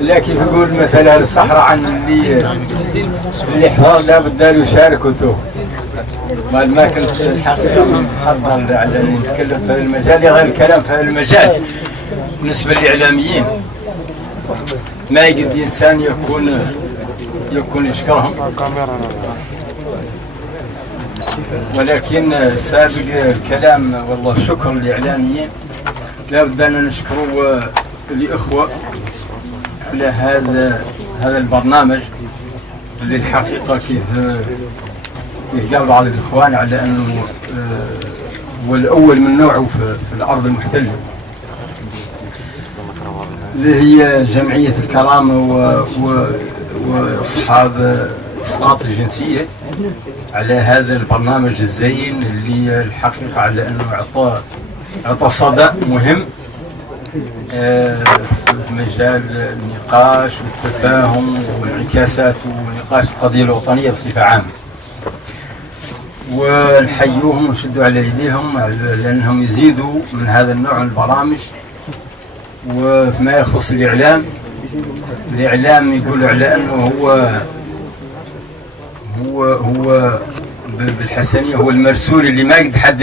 لا كيف يقول مثلا الصحراء عن اللي حضر لابد أن يشاركوا. ما كنت الحقيقة محضر على أن نتكلم في هذا المجال غير الكلام في هذا المجال. بالنسبة للإعلاميين ما يقد إنسان يكون يشكرهم، ولكن سابق الكلام والله شكر للإعلاميين لابد أن نشكروا الإخوة على هذا البرنامج اللي الحقيقة كيف قال بعض الإخوان على أنه هو الأول من نوعه في الأرض المحتلة، اللي هي جمعية الكرامة وأصحاب إسقاط الجنسية، على هذا البرنامج الزين اللي الحقيقة على أنه أعطى صدى مهم في مجال النقاش والتفاهم وانعكاسات ونقاش القضية الوطنية بصفة عامة. ونحيوهم ونشدوا على ايديهم لانهم يزيدوا من هذا النوع من البرامج. وفيما يخص الاعلام يقولوا على انه هو بالحسنية هو المرسول اللي ما يقدر حد